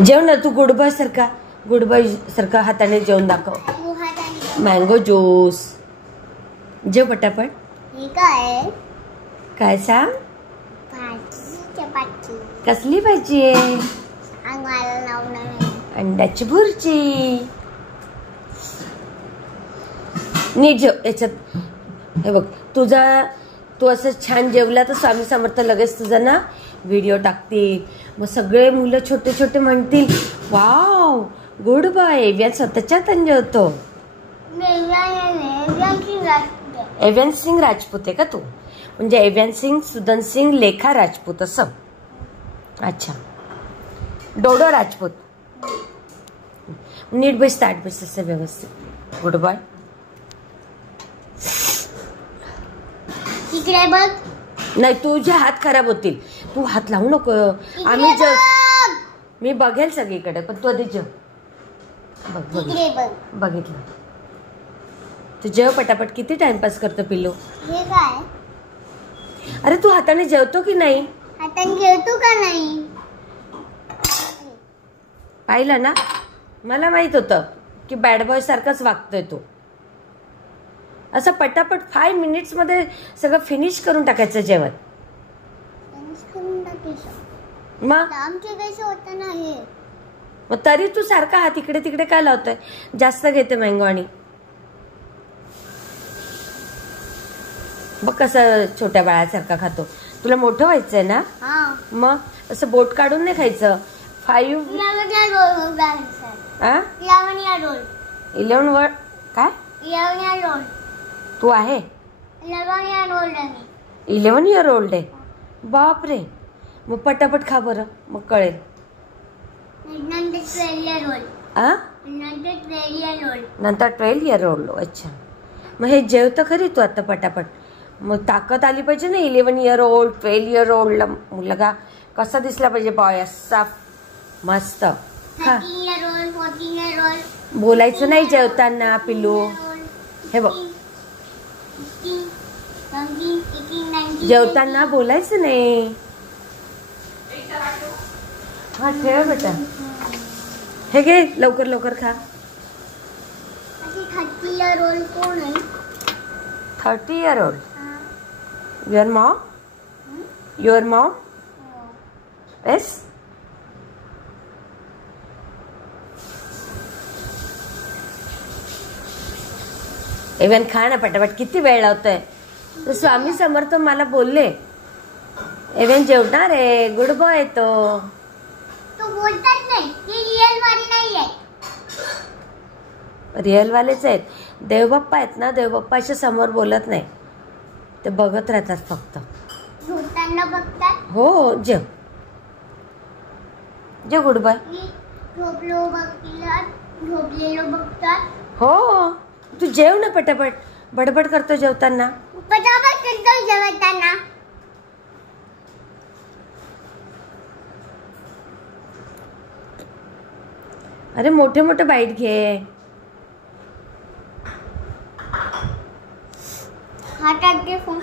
जेव ना तू. Good boy सारखा हाताने जेवण दाखव. Mango juice. जेव पटापट. काय सांग. कसली भाजी आहे. अंड्याची भुर्जी. नीट जेव. याच्यात हे बघ तू असं छान जेवला तर स्वामी समर्थ लगेच तुझा ना व्हिडिओ टाकतील. मग सगळे मुलं छोटे छोटे म्हणतील वाव गुड बॉय. एव्यान स्वतःच्या हाताने जेवतो. एव्यान सिंग राजपूत आहे का तू. म्हणजे एव्यान सिंग, सुदन सिंग, लेखा राजपूत असं. अच्छा. डोडो राजपूत. नीट बस. ताट बस असं व्यवस्थित. Good boy. इकडे बघ. नाही तुझे हात खराब होतील. तू हात लावू नको. आम्ही मी बघेल सगळीकडे पण तू आधी जेव. बघितलं. तू जेव पटापट. किती टाइमपास करतो पिल्लू. हे काय. अरे तू हाताने जेवतो की नाही. हाताने जेवतो का नाही. पाहिलं ना. मला माहित होतं की बॅड बॉय सारखाच वागतोय तू. असं पटापट 5 मिनिट्स मध्ये सगळं फिनिश करून टाकायचं जेवण. मग तरी तू सारखा हात इकडे तिकडे काय लावतोय. जास्त घेते मँगो. आणि बघ कसं छोट्या बाळासारखा खातो. तुला मोठं व्हायचंय ना. मग असं बोट काढून नाही खायचं. 11 वर काय. तू आहे 11 इयर ओल्ड आहे. बाप रे. मग पटापट खा बरं मग कळेल. नंतर 12 इयर ओल्ड. अच्छा. मग हे जेवतं खरी तू आता पटापट. मग ताकद आली पाहिजे ना. 11 इयर ओल्ड 12 इयर ओल्ड मुलगा कसा दिसला पाहिजे. बॉय असा मस्त. बोलायचं नाही जेवताना पिल्लू. हे बघ जेवताना बोलायचं नाही. हा ठेव बेटा. हे घे लवकर लवकर खा. 30 year old. Your Maugham. Yes. Even खा ना पटापट. किती वेळ लावतोय. तो स्वामी समर्थ मला बोलले इवन जेवणार आहे. गुड बॉय तो. बोलतात नाही. रिअल वाले नाही आहेत. रिअल वालेच आहेत. देवबाप्पा आहेत ना. देवबाप्पाच्या समोर बोलत नाही. ते बघत राहतात फक्त. झोपताना बघतात. हो जेव. जेव गुड बॉय. झोपलेलो बघतात. हो तू जेव ना पटापट. बडबड करतो जेवताना. पटापट करतो जेवताना. अरे मोठे मोठे बाईट घे. हातात घे फोन.